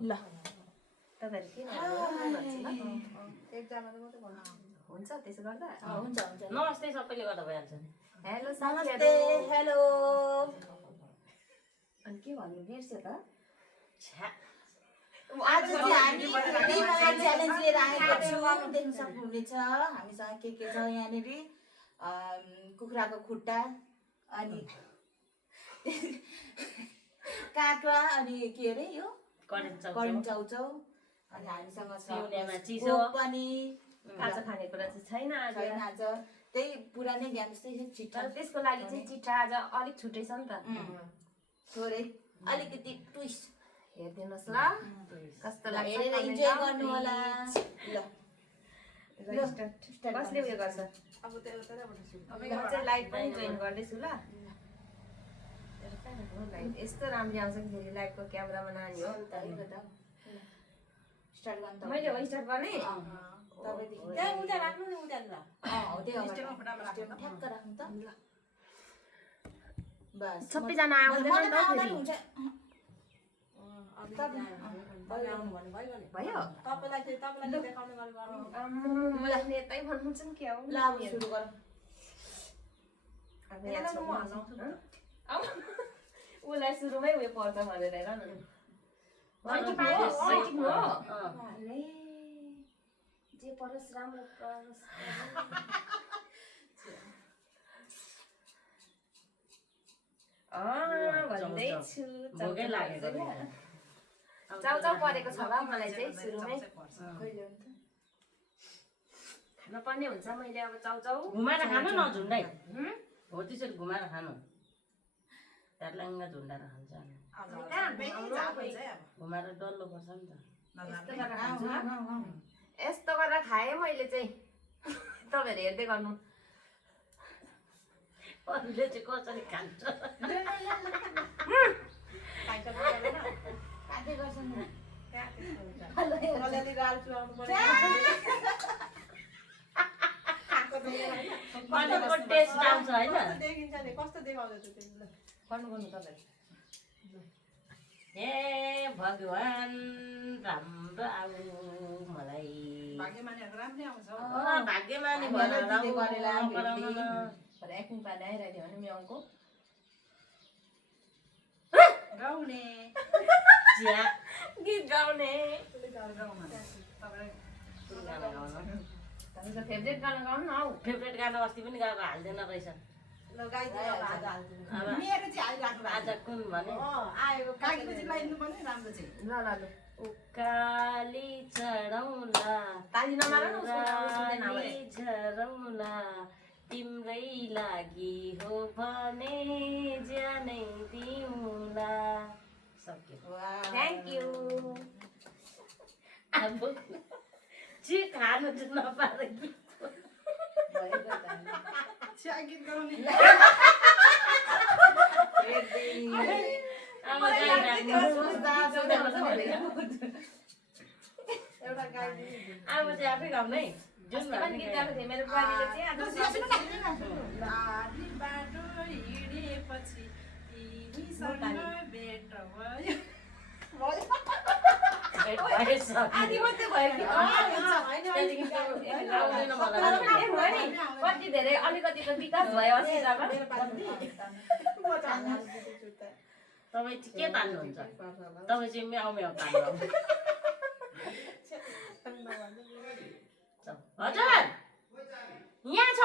ल तपाईहरु के एकजना मात्रै भन्नु हुन्छ त्यसो गर्दा हुन्छ हुन्छ नमस्ते सबैले गर्दा भइहाल्छ नि हेलो नमस्ते हेलो अनि के भन्नु बिर्स्यो त आज चाहिँ हामी हिमालय च्यालेन्ज लिएर आएको छौँ देख्न सक्नुहुनेछ हामीसँग के छ यहाँनिर कुखुराको खुट्टा अनि काँक्रा अनि के अरे यो करेन्ट चाउचाउ अनि हामीसँग सिउनेमा चिसो पनि आज खानेकुरा चाहिँ छैन आज आज त्यही पुरानै ज्ञान जस्तै छिटो तर त्यसको लागि चाहिँ चिट्ठा आज अलिक छुट्टै छ नि त थोरै अलिकति ट्विस्ट हेरिदिनुहोस् ल कस्तो लाग्छ हेरेर इन्जोय गर्नु होला ल कसले उयो गर्छ अब चाहिँ लाइभ पनि जोइन गर्दैछु ल यस्तो राम्रो आउँछ कि फेरि लाइभको क्यामेरामा नानी हो नि त स्टार्ट गर्नु मैले हो स्टार्ट गर्ने तपाईदेखि त्यहाँ उता राख्नु नि उता ल ठ्याक्क राख्नु त बस सबैजना आउँदैन नि त फेरि भयो मलाई नेतै भन्नुहुन्छ नि क्या हो ल अब सुरु गरौँ उसलाई सुरुमै उयो पर्छ भनेर हेर न जे परोस् राम्रो परोस् भन्दैछु भोकै लागेको चाउचाउ परेको छ ल मलाई चाहिँ सुरुमै खान पर्ने हुन्छ मैले अब चाउचाउ घुमाएर खानु न झुन्डाइ हो त्यसरी घुमाएर खानु त्यार्लाङ्ग झुन्डाएर खान्छ घुमाएर डल्लो पर्छ नि त यस्तो गरेर खाएँ मैले चाहिँ तपाईँहरू हेर्दै गर्नु अरूले चाहिँ कसरी खान्छ पानीको टेस्ट आउँछ होइन हे भगवान राम्रो आऊ मलाई भाग्यमानी एक्टिङ पार्ने आइरहेको थियो भने म्याउको गाउने गीत गाउने तपाईँको फेभरेट गाना गाउनु न हौ फेभरेट गाना अस्ति पनि गाएको हाल्दैन रहेछ आज कुन भने ल उकाली चढौला ताली नमार न उसको उकाली झरौला तिम्रै लागि हो भने ज्यानै दिउँला सक्यो थ्याङ्क यू अब चाहिँ खानु चाहिँ नपाएर अब चाहिँ आफै गाउनु है जुन पनि गीत गाएको थिएँ मेरो बुहारीले चाहिँ आधी मात्रै भयो कति धेरै अलिकतिको विकास भयो अस्तिसम्म तपाईँ चाहिँ के तान्नुहुन्छ तपाईँ चाहिँ म्याउ म्याउ तान्नु हजुर यहाँ छ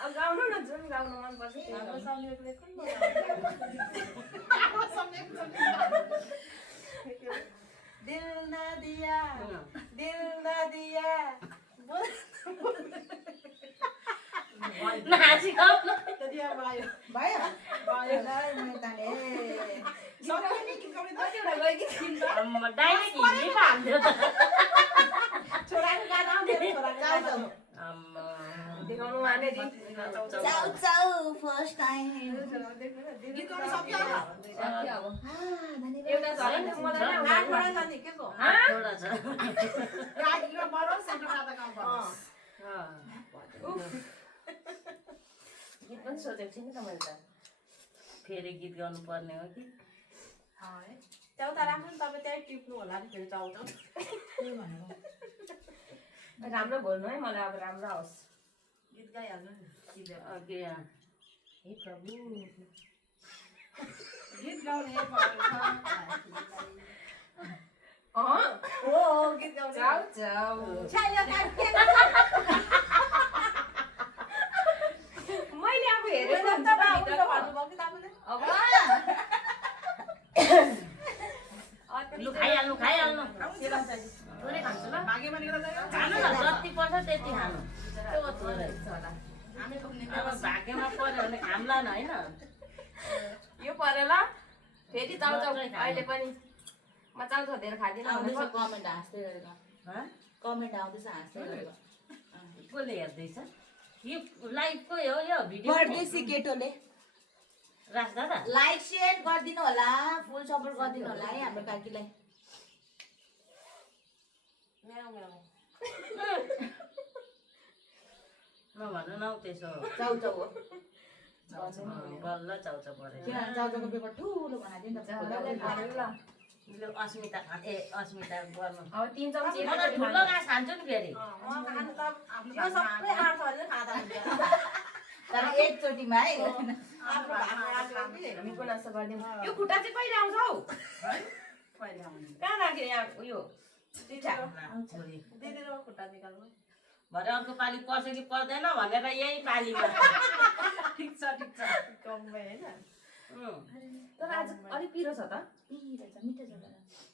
अब गाउनु न जुन गाउनु मनपर्छ दिल ना दिया नाची गाउनु भयो डाइरेक्ट हिँडी पो हाल्थ्यो त देखाउनु माने चाउ फर्स्ट टाइम एउटा छ नि मलाई सोचेको थिएँ नि त मैले त फेरि गीत गाउनुपर्ने हो कि त्यहाँ राख्नु नि तपाईँ त्यहीँ टिप्नु होला नि फेरि चाउचाउ राम्रो बोल्नु है मलाई अब राम्रो आओस् गीत गाइहाल्नु नि अघि हे प्रभु गीत गाउने हो गीत गाउने चाउचाउ मैले अब हेरेको अब लु खाइहाल्नु थोरै खान्छु ल खानु न जति पर्छ त्यति खानु अब भाग्यमा पर्यो भने खाम्ला न होइन यो पऱ्यो ल फेरि चाउचाउ अहिले पनि म चाउचाउ धेरै खाँदिनँ आउँदैछ कमेन्ट हाँस्दै गरेको कमेन्ट आउँदैछ हाँस्दै गरेको कसले हेर्दैछ यो लाइभको हो यो भिडियो पढ्दैछ केटोले राज दादा लाइक सेयर गरिदिनु होला फुल सपोर्ट गरिदिनु होला है हाम्रो काकीलाई नभन्नु न हौ त्यसो चाउचाउ हो बल्ल चाउचाउ पऱ्यो किनभने चाउचाउको पेपर ठुलो बनाइदिनु लु अस्मिता अस्मिता गर्नु अब 3 चम्ची मलाई ठुलो घाँस खान्छु नि फेरि तर एकचोटिमा है हामी गुनासो गरिदिउँ यो खुट्टा चाहिँ कहिले आउँछ हौ कहाँ राख्यो यहाँ उयो खुट्टा निकाल्नु भरे अर्को पालि पर्छ कि पर्दैन भनेर यही पालिमा ठिक छ कम भयो होइन तर आज अलिक पिरो छ त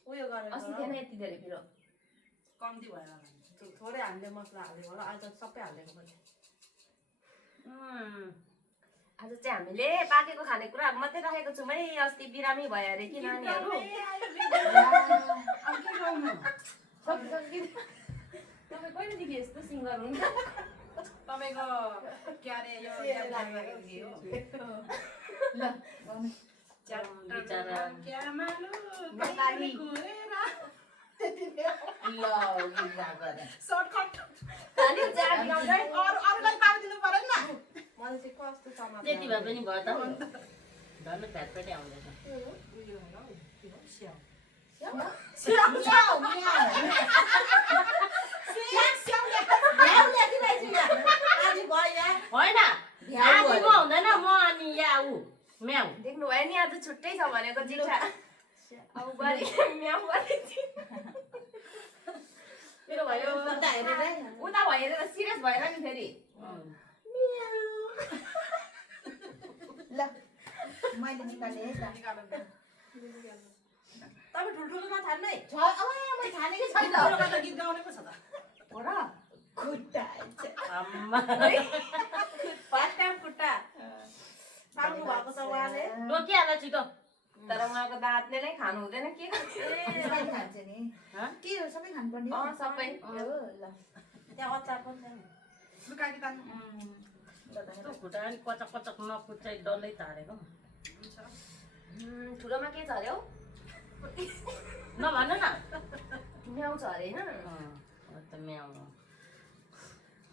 उयो गरेर अस्ति थिएन यति धेरै पिरो कम्ती भएर थोरै हामीले मसला हालेको होला आज सबै हालेको मैले आज चाहिँ हामीले पाकेको खानेकुराहरू मात्रै राखेको छौँ है अस्ति बिरामी भयो अरे कि नानीहरू तपाईँ कहिलेदेखि यस्तो सिङ्गर हुन्छ तपाईँको के अरे यो बिचरा त्यति भए पनि भयो त धनु फ्याटफेटै आउँदैछ होइन आधी म हुँदैन म अनि या ऊ म्याउ देख्नु भयो नि आज छुट्टै छ भनेको जिठा अब गरे म्याउ गरे मेरो भयो उता भएर सिरियस भएर नि फेरि ल मैले निकाले है तपाईँ ठुल्ठुलोमा थान्नु है मैले छानेकै छैन गीत गाउने पो छ त हो र खुट्टा आम्मा फर्स्ट टाइम खुट्टा पाल्नु भएको छ उहाँले रोकिहाल छिटो तर उहाँको दाँतले नै खानु हुँदैन के सबै खान्छ नि के हो सबै खानुपर्ने हो सबै ल त्यहाँ अचार पनि छ नि लुकाकी तान यस्तो खुट्टा पनि कचक कचक नकुच्चाइ डल्लै तारेको ठुलोमा के छ अरे हौ नभन्नु न म्याउ छ अरे होइन त म्याउ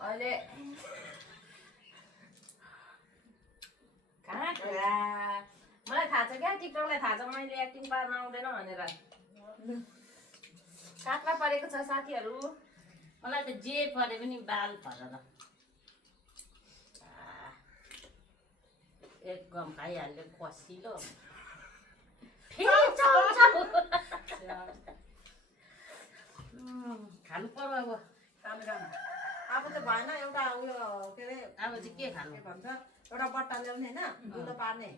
अहिले कहाँ मलाई थाहा छ क्या टिकटकलाई थाहा छ मैले एक्टिङ पार्न आउँदैन भनेर काट्रा परेको छ साथीहरू मलाई त जे परे पनि बाल फर एक गम खाइहाल्यो कसिलो खानु पर्यो अब अब त भएन एउटा उयो के अरे अब चाहिँ के खानु भन्छ एउटा बट्टा ल्याउने होइन दुधो पार्ने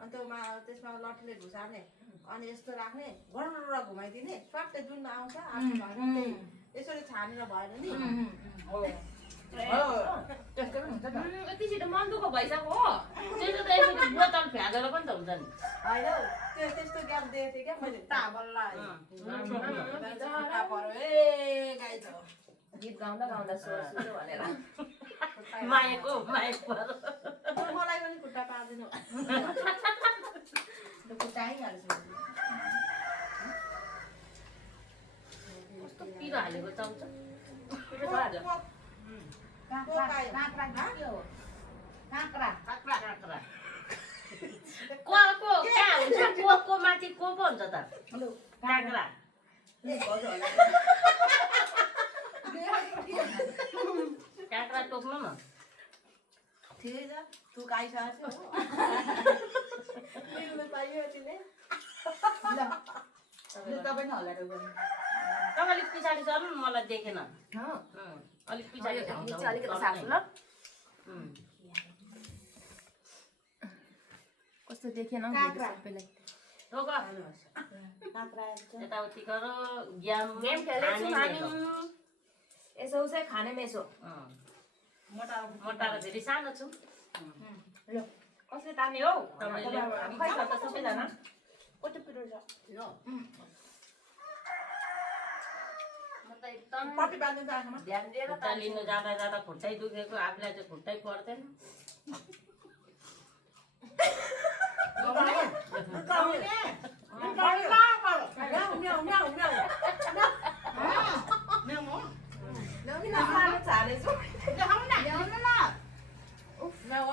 अनि त्यसमा लट्ठीले घुसार्ने अनि यस्तो राख्ने घरर घुमाइदिने स्वाटै जुन आउँछ आफ्नो भएर त्यही यसरी छानेर भएन नि यति छिटो मन दुःख भइसक्यो हो त्यसो त यसरी बोतल फ्याँकेर पनि त हुन्छ नि होइन त्यो त्यस्तो ग्याप दिएको थिएँ क्या मैले गीत गाउँदा गाउँदा सोच्छु भनेर माएको माइक पर्यो मलाई पनि खुट्टा पार्दिनु खुट्टा आइहाल्छ कस्तो पिरो हालेको चाउँछ पिरो छ आज काँक्रा के हो काँक्रा काँक्रा माथि को पो हुन्छ त काँक्रा काँक्रा टोक्नु न ठिकै छ थुक आइसकेको छ मिल्नु पाइयो तिमीले तपाईँ नै होला डुबाउनु तपाईँ अलिक पछाडि सर्नु न मलाई देखेन अलिक पछाडि अलिकति सार्छु ल कस्तो देखेन सबैलाई टोक काँक्रा यताउति गर गेम गेम खेल्दैछौँ हामी यसो चाहिँ खाने मेसो मोटा र फेरि सानो छु कसले तान्ने हौ तपाईँले खै छ त सबैजना कति पिरो छ म त एकदम पट्टी बाँध्नु त आँखामा ध्यान दिएर खुट्टा लिनु जाँदा जाँदा खुट्टै दुखेको आफूलाई चाहिँ खुट्टै पर्दैन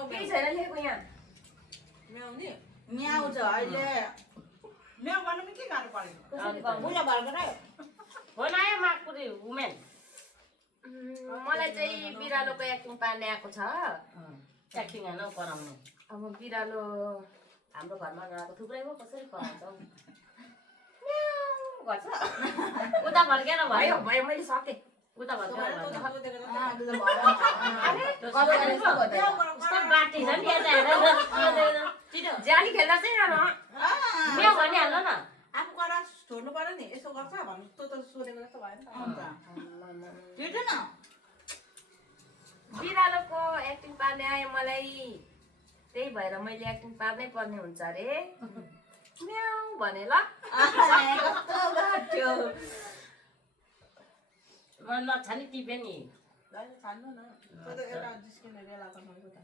केही छैन लेखेको यहाँ म्याउ छ अहिले बुझा भएको र फोन आयो माकुरी वुमेन मलाई चाहिँ बिरालोको एक्टिङ पार्ने आएको छ एक्टिङ होइन कराउनु अब बिरालो हाम्रो घरमा गएको थुप्रै हो कसरी कराउँछ गर्छ उता फर्केर भयो भयो मैले सकेँ उता फर्केर भयो कस्तो कस्तो बाटी छ नि यता हेरेर छिटो ज्याली खेल्दा चाहिँ म्याउ भनिहाल्नु न आफू गएर छोड्नु पर्यो नि यसो गर्छ भन्नु तँ त सोधेको जस्तो भयो नि त न बिरालोको एक्टिङ पार्ने आयो मलाई त्यही भएर मैले एक्टिङ पार्नै पर्ने हुन्छ अरे म्याउ भने ल कस्तो बाट्यो म नछानी टिपे नि छान्नु न तँ त एउटा जिस्किने बेला त भएको त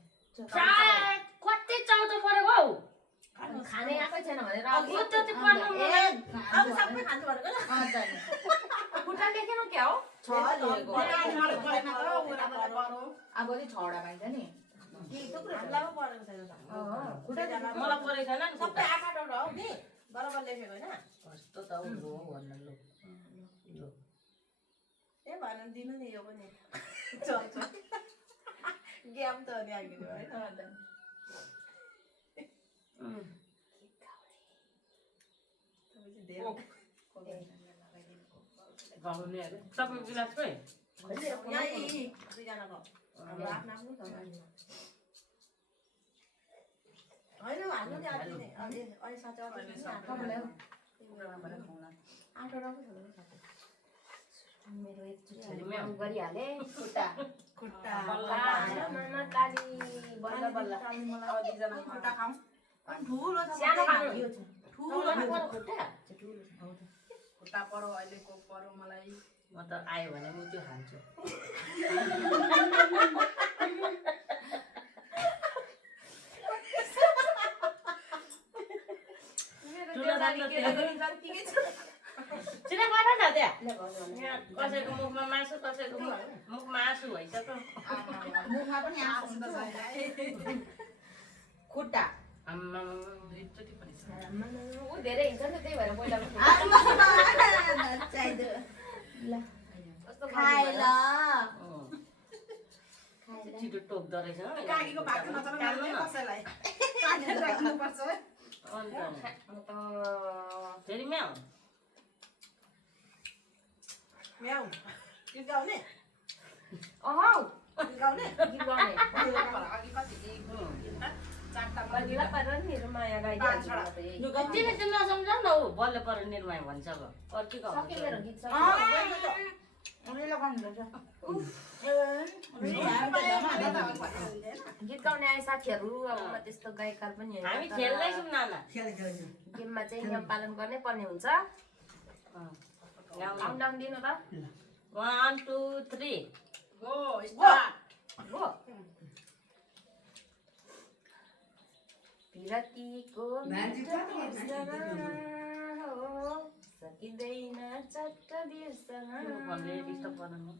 कति चाउतो परेको हौ खाने आएकै छैन भनेर उ त्यति पर्नु अब सबै खान्छु भनेको नि खुट्टा देखेन क्या हो छ लिएको अब चाहिँ छवटा पाइन्छ नि हामीलाई पो परेको छैन त मलाई परेको छैन नि सबै आँखाबाट हो नि बराबर लेखेको होइन कस्तो त उ हो भन्न लु ए भन दिनु नि यो पनि चल्छ गेम त अनि आइदिनु है तपाईँ गिलास खोइ दुईजनाको हाम्रो आफ्नो आफ्नो छ होइन हाल्नु नि आधी नै अहिले साँच्चै तपाईँलाई आठवटा पो छ साँच्चै मेरो एकचोटि म्याउ गरिहालेँ खुट्टा खुट्टा ताली बल्ल बल्ल खुट्टा खाऊँ अनि ठुलो छ सानो खानु ठुलो खुट्टा खुट्टा परो अहिलेको परो मलाई म त आयो भने म त्यो खान्छु चिना गर न त्यहाँ यहाँ कसैको मुखमा मासु कसैको मुखमा आँसु भइसक्यो मुखमा पनि आँसु हुन्छ खुट्टा ऊ धेरै हिँड्छ नि त्यही भएर पहिलाको खाए ल छिटो टोक्दो रहेछ काकीको भात नचलाउनु कसैलाई काटेर राख्नुपर्छ है अन्त फेरि म्याउ म्याउ गीत गाउने अहौ गीत गाउने गीत गाउने अघि कति चारवटा बलिला पारेर नि माया गाइदिहाल्छु तिमी चाहिँ नसम्झाउ न ऊ बल्ल पर निर्माण भन्छ अब अर्कीको सक्यो मेरो गीत सक्यो गीत गाउने आए साथीहरू अब म त्यस्तो गायककार पनि होइन हामी खेल्दैछौँ नाना गेममा चाहिँ नियम पालन गर्नै पर्ने हुन्छ काउन्टाउन दिनु त 1 2 3 गो स्टार्ट गो विरतीको सकिँदैन चट्ट बिर्सन भन्ने डिस्टर्ब गर्नु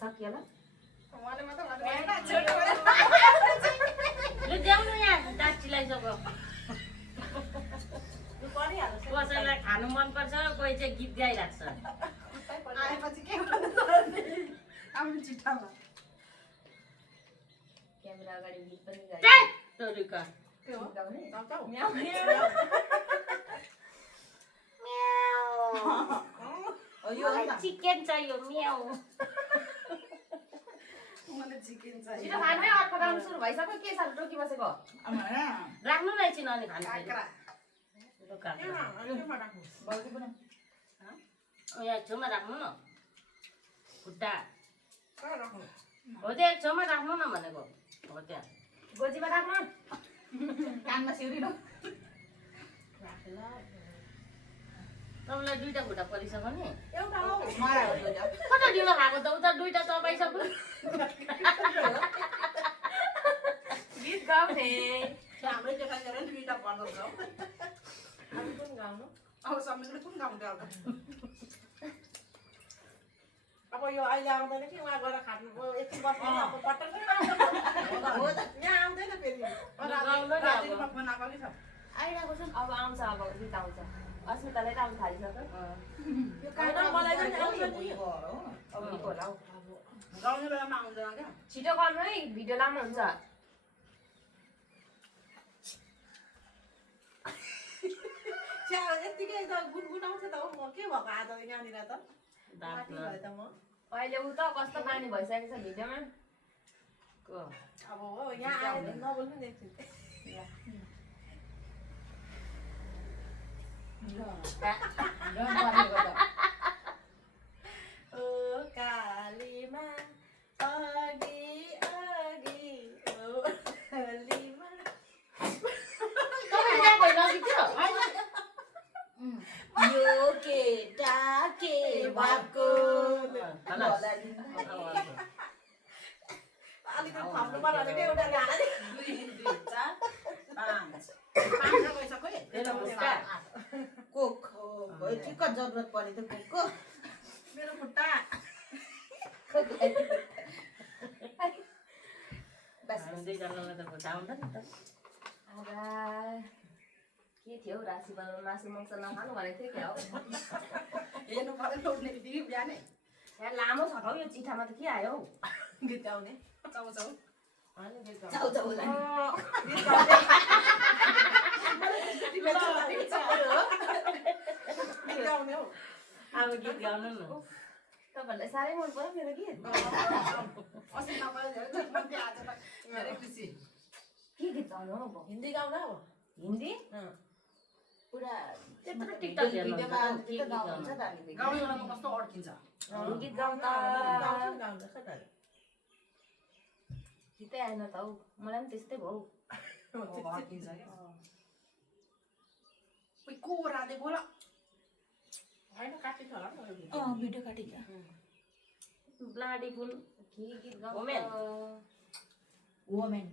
सक्यो ल लु जाउँ न यहाँ टाँची लगाइसक्यो लु परिहाल तपाईँ चाहिँ गीत गाइरहेको छ आएपछि के गर्नु आफ्नो चिठामा क्यामेरा अगाडि गीत पनि तोरीका के हो गाउने गाउँछौ म्याउ यो मलाई चिकन चाहियो म्याउ मलाई चिकन चाहियो छिटो खानु है अर्को काम सुरु भइसक्यो के साह्रो टोकी बसेको राख्नु न एकछिन अनि खानु काँक्रा दोकान केमा राख्नु यहाँ छेउमा राख्नु न खुट्टा कहाँ राख्नु हो त्यहाँ छेउमा राख्नु न भनेको हो त्यहाँ गोजीमा राख्नु कानमा सिउरिनु तपाईँलाई दुईटा खुट्टा परिसक्यो नि एउटा हो मलाई हो यो कता ढिलो खाएको त उता दुईटा चपाइसक्यो गीत गाउने हाम्रै केटा गरेर दुईटा पर्दो छ अब कुन गाउनु अब समितले कुन गाउँदै अब अब यो अहिले आउँदैन कि उहाँ गएर खानु एकछिन बस्नु अब पटक हो त यहाँ आउँदैन फेरि गाउनु नि अब। रातिमा बनाएको नि छ आइरहेको छ अब आउँछ अब गीत आउँछ अस्मिताले त आउनु थालिसक्यो यो काँक्रा मलाई पनि आउँछ नि अब गीत होला हौ गाउने बेलामा आउँदैन क्या छिटो गर्नु है भिडियो लामो हुन्छ चिया यत्तिकै त गुनगुनाउँछ त हो म के भएको आज यहाँनिर त माथि भयो त म अहिले उ त कस्तो पानी भइसकेको छ भिडियोमा अब हो यहाँ आएर नबोल्नु नि एकछिन ओ कालीमा अघि अघि ओ कालीमा यो केटा के भएको अलिकति थप्नु पर्यो भने एउटा गाना नि 2 3 4 5 गइसक्यो है कोक हो ठिक्क जरुरत पऱ्यो त कोकको मेरो खुट्टा बस दुईजनालाई त खुट्टा आउँछ नि त के थियो राशि बनाउनु मासु मांस नखानु भनेको थियो क्या हो हेर्नु पर्यो उठ्ने बित्तिकै बिहानै यहाँ लामो छ हौ यो चिठामा त के आयो हौ गीत गाउने चाउचाउ होइन गीत गाउनु। चाउ चाउ होला गीत गाउने गीत गाउने हौ अब गीत गाउनु न तपाईँहरूलाई साह्रै मन पर्यो मेरो गीत अस्ति तपाईँले धेरै मन थियो आज त धेरै खुसी के गीत गाउनु हौ अब? हिन्दी गाउन हौ हिन्दी पुरा त्यत्रो टिकटक हेर्नु भिडियोमा हुन्छ त, के त्यस्तो गीत गाउनुहुन्छ गाउनु? त हामीले गाउने बेलामा कस्तो अड्किन्छ गीत गाउँ त गाउँदैछ त गीतै आएन त हौ मलाई पनि त्यस्तै भयो अड्किन्छ क्या कोही को राधे बोल होइन काटिन्छ होला नि त यो गीत। भिडियो काटिन्छ ब्लाडी फुल के गीत गाउँ वुमेन। वुमेन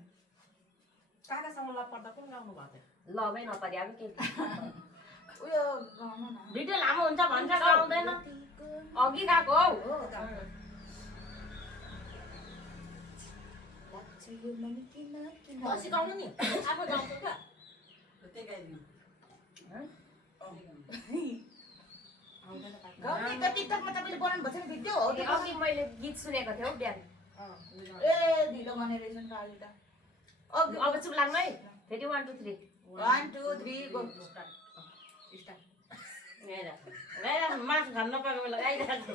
काकासँग लपर्दा कुन गाउनु भएको थियो लभै नपरे अब के उयो गाउनु न भिडियो लामो हुन्छ भन्छ गाउँदैन अघि गएको हौ हो लाग्छ यो मन किन किन पछि गाउनु नि आफै गाउँछु क्या त्यही गाइदिनु आउँदैन काका गाउने त टिकटकमा तपाईँले बनाउनु भएको छ नि भिडियो हो त्यो अघि मैले गीत सुनेको थिएँ हौ बिहान ए ढिलो गर्ने रहेछ नि त अहिले त अघि अब चुप लाग्नु है फेरि 1 2 3 1 2 3 गो गाइरहेको मासु खानु नपाएको बेला गाइरहेको